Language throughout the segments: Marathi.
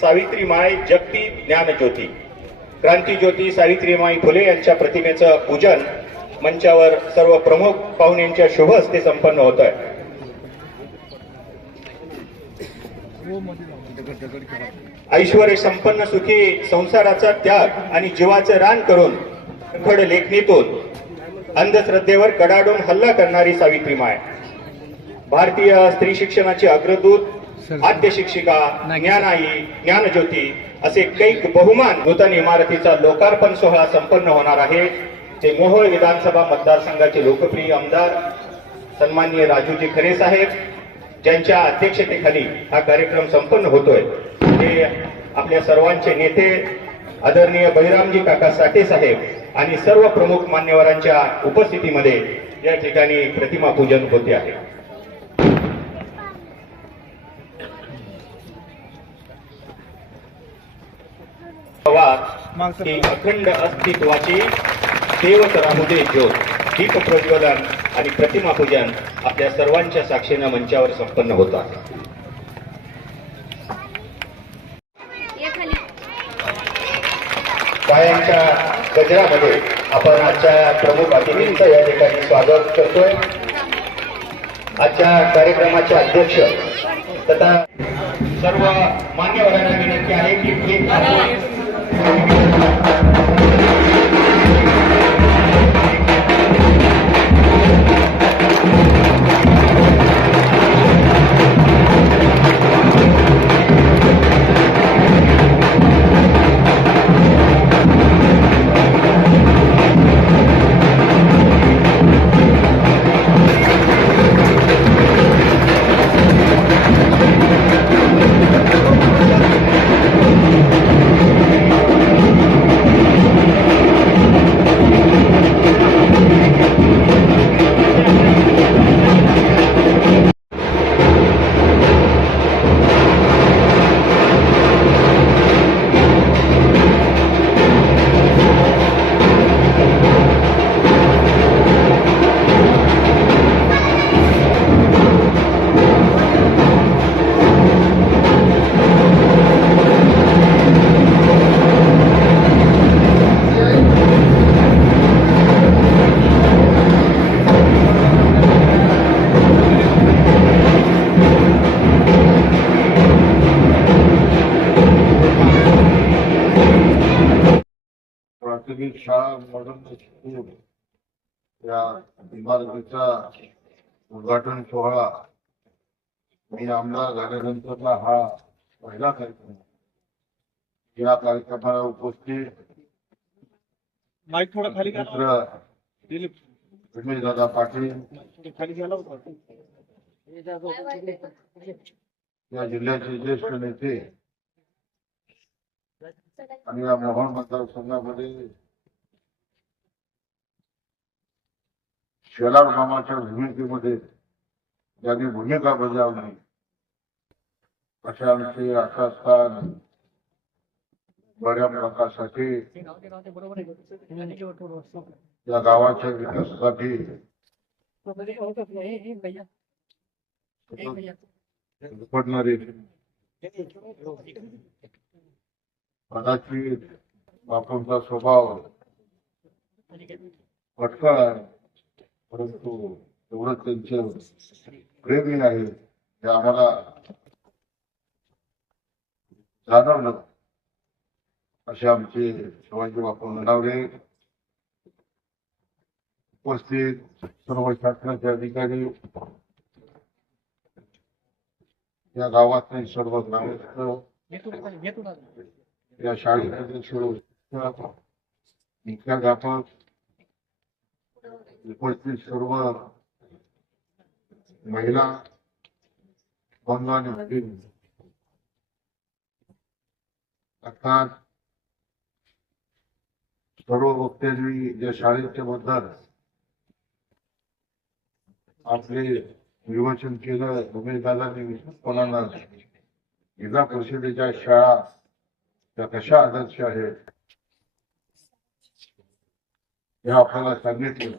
सावित्री माय जगती ज्ञानज्योती. क्रांतीज्योती सावित्रीमाई फुले यांच्या प्रतिमेचं पूजन मंचावर सर्व प्रमुख पाहुण्यांच्या शुभ हस्ते संपन्न होत आहे. ऐश्वर संपन्न सुखी संसाराचा त्याग आणि जीवाचं रान करून खड लेखणीतून अंधश्रद्धेवर कडाडून हल्ला करणारी सावित्रीमाय भारतीय स्त्री शिक्षणाची अग्रदूत आद्य शिक्षिका ज्ञानाई ज्ञानज्योती असे कैक बहुमान नूतन इमारतीचा लोकार्पण सोहळा संपन्न होणार आहे. ते मोहोळ विधानसभा मतदारसंघाचे लोकप्रिय आमदार सन्माननीय राजूजी खरे साहेब ज्यांच्या अध्यक्षतेखाली हा कार्यक्रम संपन्न होतोय. ते आपल्या सर्वांचे नेते आदरणीय बहिरामजी काका साठे साहेब आणि सर्व प्रमुख मान्यवरांच्या उपस्थितीमध्ये या ठिकाणी प्रतिमा पूजन होते आहे. ही अखंड अस्तित्वाची देवत राहुदे ज्योत दीप प्रज्वलन आणि प्रतिमा पूजन आपल्या सर्वांच्या साक्षीनं मंचावर संपन्न होत आहे ये खाली पायांच्या गजरामध्ये आपण आजच्या प्रमुख अतिथींचं या ठिकाणी स्वागत करतोय. आजच्या कार्यक्रमाचे अध्यक्ष तथा सर्व मान्यवरांना विनंती आहे की या इमारतीचा उद्घाटन सोहळा मी आमदार झाल्यानंतरला हा पहिला कार्यक्रम. या कार्यक्रमाला उपस्थित माईक थोडा खाली करा मित्र दिलीप रमेश दादा पाटील खाली गेला होता या जिल्ह्याचे ज्येष्ठ नेते आणि या मोहन मतदारसंघामध्ये शेलार मामाच्या भूमिकेमध्ये ज्यांनी भूमिका बजावली अशा आमचे आशास्थान बऱ्या प्रकाशासाठी या गावाच्या विकासासाठी. पडणारे कदाचित बापूंचा स्वभाव पटकळ आहे परंतु एवढं त्यांचं प्रेमी आहे हे आम्हाला जाणवलं असे आमचे शिवाजी बापू नडावडे उपस्थित सर्व शासनाचे अधिकारी. या गावातले सर्व ग्रामस्थ. या शाळेमध्ये सर्व शिक्षक, मुख्याध्यापक उपस्थित सर्व महिला बंधू आणि भगिनी. अर्थात सर्व वक्त्यांनी ज्या शाळेच्या बद्दल आपले विमोचन केलं उमेदवारांनी विशेषपणानं जिल्हा परिषदेच्या शाळा त्या कशा आदर्श आहेत हे आपल्याला सांगितलं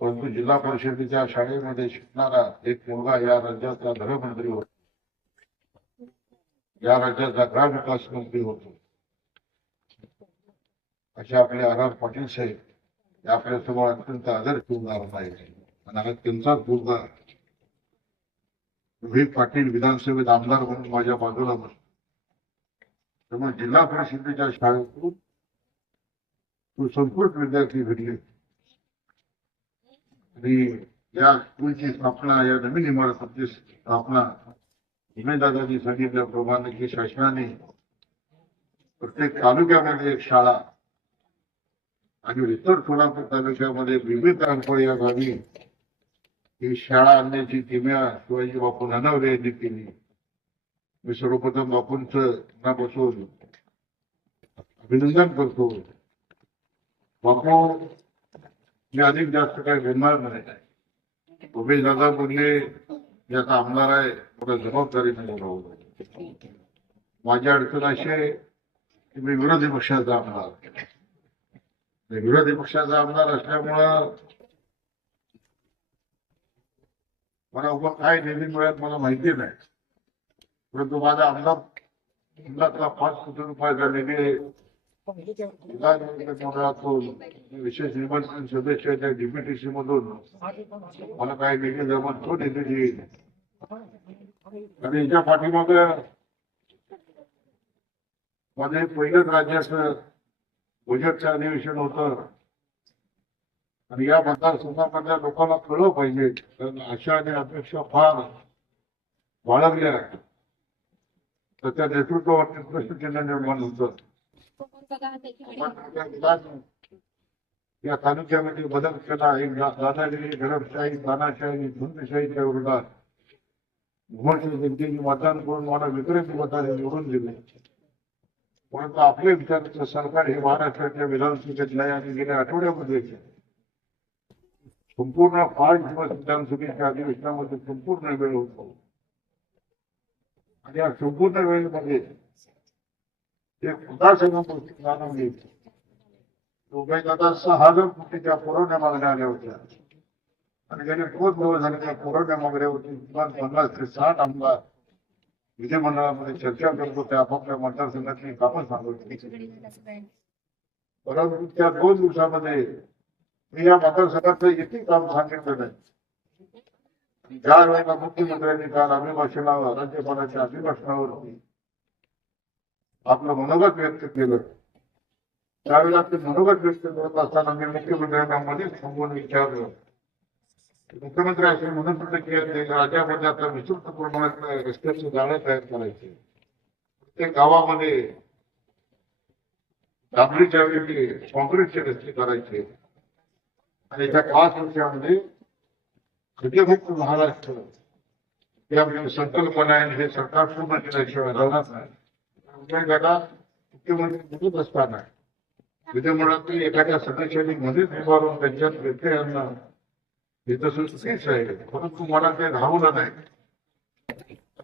परंतु जिल्हा परिषदेच्या शाळेमध्ये शिकणारा एक मुलगा या राज्याचा गृहमंत्री होतो. या राज्याचा ग्रामविकास मंत्री होतो. असे आपले आर आर पाटील साहेब आपल्यासमोर अत्यंत आदर ठेवणार नाही आणि त्यांचाच मुलगा विवेक पाटील विधानसभेत आमदार म्हणून माझ्या बाजूला बसतो. त्यामुळे जिल्हा परिषदेच्या शाळेतून सुसंस्कृत विद्यार्थी घडले आणि या स्कूलची स्थापना या नवीन इमारतीची स्थापना. उमेदवारांनी सांगितल्याप्रमाणे की शासनाने प्रत्येक तालुक्यामध्ये एक शाळा आणि उत्तर सोलापूर तालुक्यामध्ये विविध रांगोळी या गावी ही शाळा आणण्याची किमया शिवाजी बापू नानावरे यांनी केली मी सर्वप्रथम बापूंच मनापासून अभिनंदन करतो. बापू मी अधिक जास्त काही बोलणार नाही. उमेश दादा बोलले याचा आमदार आहे जबाबदारी जबाबदारीने बोलावं माझी अडचण अशी आहे की मी विरोधी पक्षाचा आमदार. विरोधी पक्षाचा आमदार असल्यामुळं मला उभं काय निधी मिळत मला माहिती नाही. परंतु माझा आमदार अंदाजला पाच कोटी रुपयाचा निधी विशेष निमंत्रण सदस्याच्या डीपीटीसी मधून मला काही निधी जमत तो निधी आणि याच्या पाठीमागमध्ये पहिलंच राज्याचं बजेटचं अधिवेशन होतं आणि या मतदारसंघामधल्या लोकांना कळलं पाहिजे कारण आशा आणि अपेक्षा फार बाळगल्या तर त्या नेतृत्वावरती प्रश्नचिन्ह निर्माण होतं या तालुक्यामध्ये बदल केला. आहे दादागिरी घरपशाही तानाशाही धुंदशाहीच्या विरोधात घुमटच्या जनतेने मतदान करून मला विक्रमी मतदान निवडून दिले. परंतु आपले विचाराचं सरकार हे महाराष्ट्राच्या विधानसभेत नाही आणि गेल्या आठवड्यामध्ये संपूर्ण पाच दिवस विधानसभेच्या अधिवेशनामध्ये संपूर्ण वेळ होतो. आणि या संपूर्ण वेळेमध्ये एक उदासीन गोष्टी जाणवली. उभयदादा सहा कुठे त्या पुरवण्या मागण्या आल्या होत्या आणि गेले दोन दिवस झाले त्या पुरवण्या मागण्यावरती किमान पन्नास ते साठ आमदार विधिमंडळामध्ये चर्चा करत होते. आपापल्या मतदारसंघातली कामं सांगत होते. परंतु त्या दोन दिवसामध्ये मी या मतदारसंघाचं एकही काम सांगितलं नाही. ज्या वेळेला मुख्यमंत्र्यांनी काल अभिभाषणावर राज्यपालाच्या अभिभाषणावरती आपलं मनोगत व्यक्त केलं. त्यावेळेला ते मनोगत व्यक्त करत असताना मी मुख्यमंत्र्यांमध्ये थांबून विचारलं. मुख्यमंत्री असे म्हणत होते की ते राज्यामध्ये आता विस्तृत प्रमाणात रस्त्याचे जाळे तयार करायचे. प्रत्येक गावामध्ये डांबरीच्या वेळी कॉन्क्रीटचे रस्ते करायचे. आणि त्या पाच वर्षामध्ये खड्डेमुक्त महाराष्ट्र या संकल्पना आहे आणि हे सरकार पूर्ण केल्याशिवाय राहणार नाही. उमेदवाराला मुख्यमंत्री बोलत असताना विधिमंडळातील एखाद्या सदस्याने मध्येच उभारून त्यांच्यात व्यत्यय आणणं हे तसं चुकीच आहे. परंतु मला ते धावलं नाही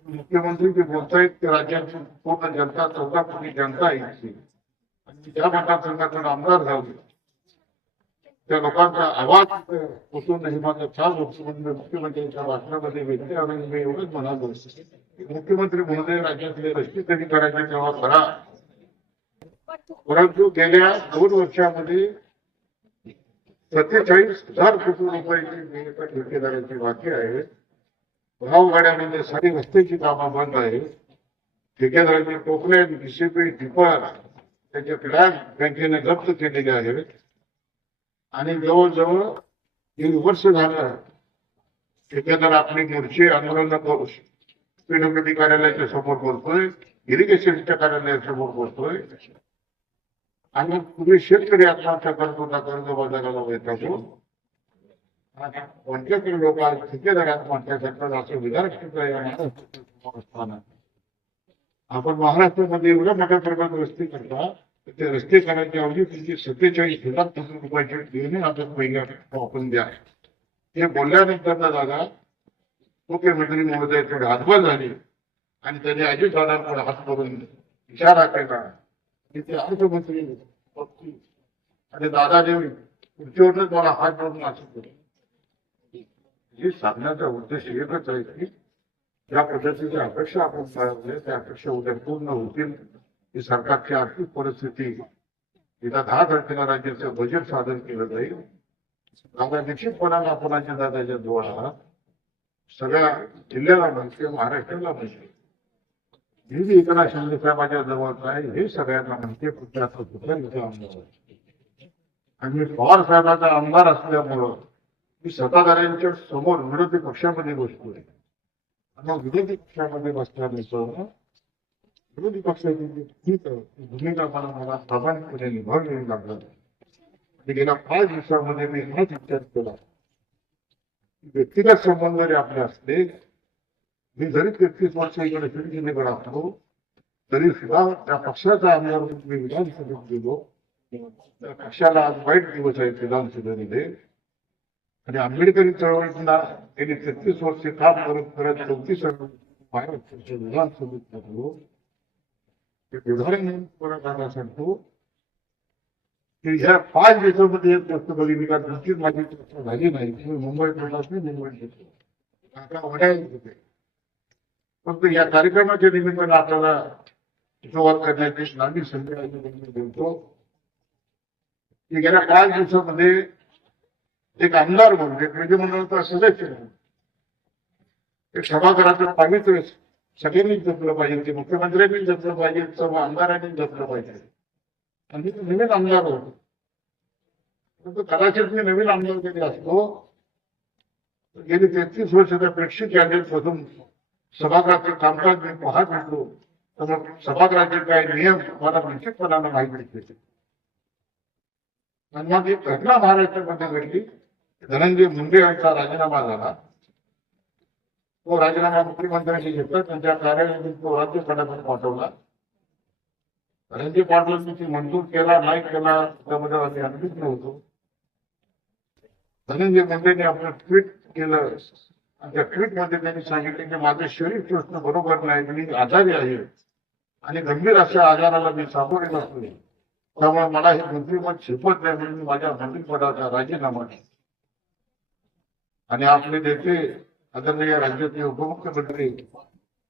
मुख्यमंत्री जे बोलतायत ते राज्याची पूर्ण जनता चौदा कोटी जनता ऐकते आणि मतदारसंघातून आमदार झाले त्या लोकांचा आवाज उचलून पोचवणं हे माझं फार मुख्यमंत्र्यांच्या भाषणामध्ये व्यक्ती आणि मी एवढंच म्हणालो. मुख्यमंत्री महोदय राज्यातले रस्ते कधी करायचे तेव्हा करा. परंतु गेल्या दोन वर्षामध्ये सत्तेचाळीस हजार कोटी रुपयाची देयता ठेकेदारांची बाकी आहे. भावगाड्यामध्ये सारी रस्त्याची कामं बंद आहे. ठेकेदारांनी पोकलेन डीसीपी डिपर त्याचे प्लॅन बँकेने जप्त केलेले आहेत. आणि जवळजवळ दीड वर्ष झालं ठेकेदार आपली मोर्चे आंदोलन करू पीडब्ल्यूडी कार्यालयाच्या समोर बोलतोय इरिगेशनच्या कार्यालयासमोर बोलतोय आणि पूर्वी शेतकरी आत्महत्या करत होता कर्ज बाजाराला वैतागून कोणत्यातरी लोक आज ठेकेदार आत्महत्या करतात असं विधान क्षेत्र आपण महाराष्ट्रामध्ये एवढ्या मोठ्या प्रमाणात वस्ती करतात ते रस्ते करायच्या ऐवजी त्यांची सत्तेचाळीस हजार कोटी रुपयाची देणे आपण पहिल्या वापरून द्या हे बोलल्यानंतर ना दादा मुख्यमंत्री महोदय थोडे हातबल झाले आणि त्यांनी अजित दादांकडे हात करून इशारा केला की ते अर्थमंत्री आणि दादाने खुर्चीवरच मला हात जोडून असं केलं हे सांगण्याचा उद्देश एकच आहे की ज्या पद्धतीच्या अपेक्षा आपण बाळगल्या त्या अपेक्षा उद्या पूर्ण होतील ही सरकारची आर्थिक परिस्थिती येत्या दहा तारखेला राज्याचं बजेट सादर केलं जाईल. आता निश्चितपणाने आपण अजित दादाच्या द्वारा सगळ्या जिल्ह्याला म्हणते महाराष्ट्राला म्हणते हे एकनाथ शिंदे साहेबांच्या जवळच आहे हे सगळ्यांना म्हणते पुढच्या कुठल्या आमदार? आणि मी पवार साहेबाचा आमदार असल्यामुळं मी सत्ताधाऱ्यांच्या समोर विरोधी पक्षामध्ये बसतोय. आणि विरोधी पक्षामध्ये बसल्यानंतर विरोधी पक्षाची जी ठीक मला मला प्रामाणिकपणे गेल्या पाच दिवसामध्ये मी हाच विचार केला की व्यक्तिगत संबंध जरी आपले असले मी जरी तेहतीस वर्ष इकडे शिवसेनेकडे असलो तरी सुद्धा त्या पक्षाचा आमदार मी विधानसभेत गेलो त्या पक्षाला आज वाईट दिवस आहेत विधानसभेमध्ये आणि आंबेडकरी चळवळींना गेली तेहतीस वर्षे काम करत करत चौतीस बाहेर विधानसभेत लागलो हो. ते उदाहरण म्हणून पाच दिवसामध्ये एक गोष्ट बघितली का दुसरी माझी चर्चा झाली नाही. तुम्ही मुंबईत गेलात नाही मुंबईत गेलो आता वडाळ्यात होते फक्त या कार्यक्रमाच्या निमित्तानं आपल्याला सुरुवात करण्याची नांदी संधी आहे बोलतो की गेल्या पाच दिवसामध्ये एक आमदार म्हणून एक विधिमंडळाचा सदस्य म्हणून एक सभागृहाचं पावित्र्य सगळ्यांनी जपलं पाहिजे ते मुख्यमंत्र्यांनी जपलं पाहिजे सर्व आमदारांनी जपलं पाहिजे. आणि तो नवीन आमदार होतो. परंतु कदाचित मी नवीन आमदार कधी असतो गेली तेहतीस वर्ष त्या प्रेक्षित कॅन्डिडेट मधून सभागृहाचं कामकाज मी पाहत होतो. तर सभागृहाचे काही नियम मला निश्चितपणानं माहिती देते आणि मग एक घटना महाराष्ट्रामध्ये घडली. धनंजय मुंडे यांचा राजीनामा झाला. तो राजीनामा मुख्यमंत्र्यांशी घेतला त्यांच्या कार्यालयाने तो राज्य राज्यपालाकडे पाठवला रणजी पाटलांनी ती मंजूर केला नाही केला त्याबद्दल आम्ही अनभिज्ञ नव्हतो. धनंजय मुंडेंनी आपलं ट्विट केलं त्या ट्विटमध्ये त्यांनी सांगितले की माझं शरीर कृष्ण बरोबर नाही मी आजारी आहे. आणि गंभीर अशा आजाराला मी सामोरे नसले त्यामुळे मला हे मंत्रिपद शिकवत नाही म्हणून मी माझ्या मंत्रिपदाचा राजीनामा आणि आपले नेते आदरणीय राज्याचे उपमुख्यमंत्री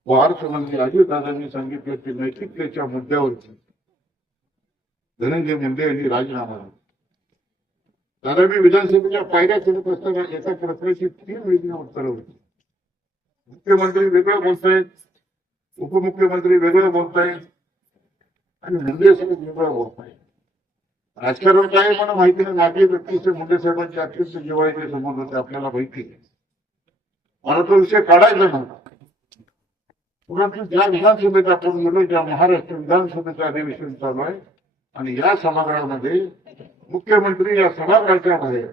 व अर्थमंत्री अजितदादांनी सांगितले की नैतिकतेच्या मुद्द्यावरती धनंजय मुंडे यांनी राजीनामा कारण मी विधानसभेच्या पायऱ्या करत असताना एका प्रश्नाची तीन वेगळी उत्तरं होती. मुख्यमंत्री वेगळं बोलतायत उपमुख्यमंत्री वेगळं बोलतायत आणि मुंडे साहेब वेगळं बोलतायत. राजकारण काय आहे मला माहिती नाही. मागील व्यक्तीचे मुंडे साहेबांचे अत्यंत जिव्हाळ्याचे संबंध होते आपल्याला माहिती आहे. मला तो विषय काढायचा नव्हता. परंतु ज्या विधानसभेत आपण गेलो ज्या महाराष्ट्र विधानसभेचं अधिवेशन चालू आहे. आणि या सभागृहामध्ये मुख्यमंत्री या सभागृहाच्या बाहेर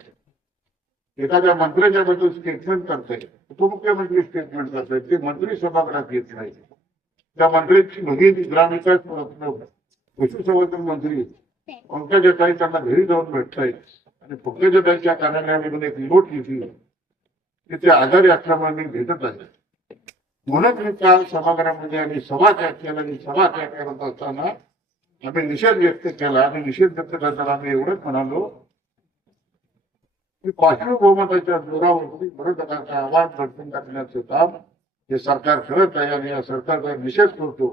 एखाद्या मंत्र्याच्या बद्दल स्टेटमेंट करतायत उपमुख्यमंत्री स्टेटमेंट करतायत ते मंत्री सभागृहात येत नाही. त्या मंत्र्यांची भगिनी ग्रामविकास पशुसंवर्धन मंत्री पंकजाताई त्यांना घरी जाऊन भेटतायत. आणि पंकजाताईच्या कार्यालयामधून एक नोट लिहिली की ते आजारी भेटत आहे म्हणून मी काल सभागृहामध्ये आम्ही सभा त्याग केला आणि सभा त्याग करत असताना आम्ही निषेध व्यक्त केला. आणि निषेध व्यक्त करताना आम्ही एवढंच म्हणालो की पाचवी बहुमताच्या जोरावरती विरोधकांचा आवाज भडकून टाकण्याचं काम हे सरकार करत आहे आणि या सरकारचा निषेध करतो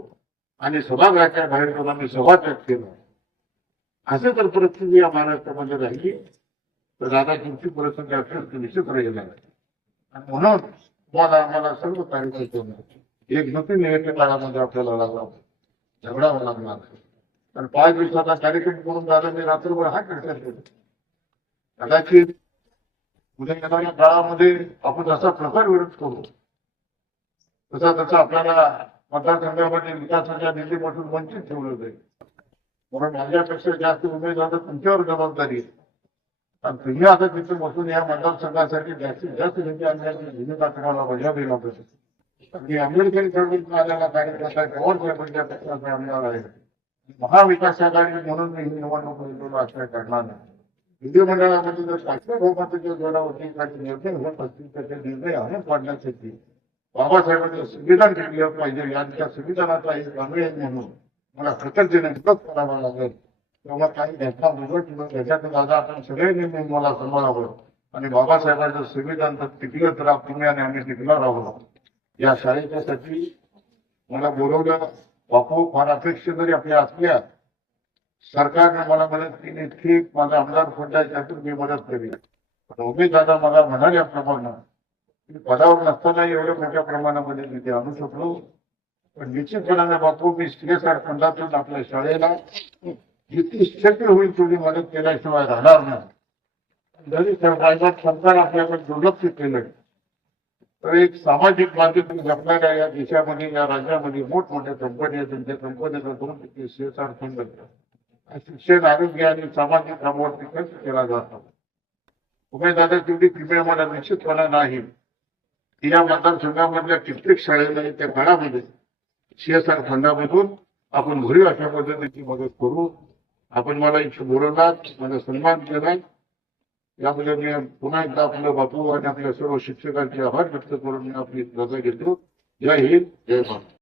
आणि सभागृहाच्या बाहेर जाऊन आम्ही सभा त्याग केला. असं जर परिस्थिती या महाराष्ट्रामध्ये राहिली. तर दादा तुमची परिस्थिती अत्यंत निश्चित राहील म्हणून मला आम्हाला सर्व कार्यकर्त्यांना एक नवीन निवडणूक काळामध्ये आपल्याला लागला झगडावं लागणार कारण पाच दिवसाचा कार्यक्रम करून दादांनी रात्रभर हा कार्यक्रम केला कदाचित उद्या येणाऱ्या काळामध्ये आपण जसा प्रकार विरोध करू तसा तसा आपल्याला मतदारसंघामध्ये विकासाच्या निधीपासून वंचित ठेवलं जाईल. म्हणून माझ्यापेक्षा जास्त उमेदवार तुमच्यावर जबाबदारी आहे. आणि तुम्ही आता तिथे बसून या मतदारसंघासाठी जास्तीत जास्त निधी आणण्याची भूमिका तुम्हाला बजावली लागत आणि आंबेडकरी चळवळीतून आलेला कार्यकर्ता पवार साहेबांच्या म्हणजे पक्षाचा आमदार आहे महाविकास आघाडी म्हणून मी ही निवडणूक लढवलो असं करणार नाही. विधिमंडळामध्ये जर पाचव्या बहुमताच्या जोरावरती काही निर्णय होत असतील तर ते निर्णय अनेक पाडण्यासाठी बाबासाहेबांचं संविधान केलं पाहिजे यांच्या संविधानाचा एक अनुयायी म्हणून मला कृतज्ञ करावा लागेल. तेव्हा काही घटना उघड त्याच्यातून दादा आपण सगळ्यांनी मिळून मला सांभाळावं. आणि बाबासाहेबांचं संविधान तर टिकलं तर तुम्ही आणि आम्ही टिकणार आहोत. या शाळेच्यासाठी मला बोलवलं बापू फार अपेक्षा जरी आपल्या असल्या सरकारने मला मदत केली ठीक माझा आमदार फंडाच्यातून मी मदत केली पण उमेश दादा मला म्हणाल्याप्रमाणे मी पदावर नसताना एवढ्या मोठ्या प्रमाणामध्ये मी ते आणू शकलो. पण निश्चितपणाने बापू मी सीएसआर फंडातून आपल्या शाळेला जितकी शक्य होईल तेवढी मदत केल्याशिवाय राहणार नाही. जरी सरकारनं सरकार आपल्याकडे दुर्लक्ष केलं तर एक सामाजिक माध्यम जपणाऱ्या या देशामध्ये या राज्यामध्ये मोठमोठ्या कंपन्या आहेत. त्यांच्या कंपन्याचा दोन टक्के सीएसआर फंड शिक्षण आरोग्य आणि सामाजिक कामावरती खर्च केला जातो. उमेदवारा तेवढी किमया मला निश्चितपणा नाही. या मतदारसंघामधल्या कित्येक शाळेला त्या काळामध्ये सीएसआर फंडामधून आपण घरी अशा पद्धतीची मदत करू. आपण मला इथे बोलवलात मला सन्मान केला यामध्ये मी पुन्हा एकदा आपलं बापू आणि आपल्या सर्व शिक्षकांचे आभार व्यक्त करून मी आपली रजा घेतो. जय हिंद जय भारत.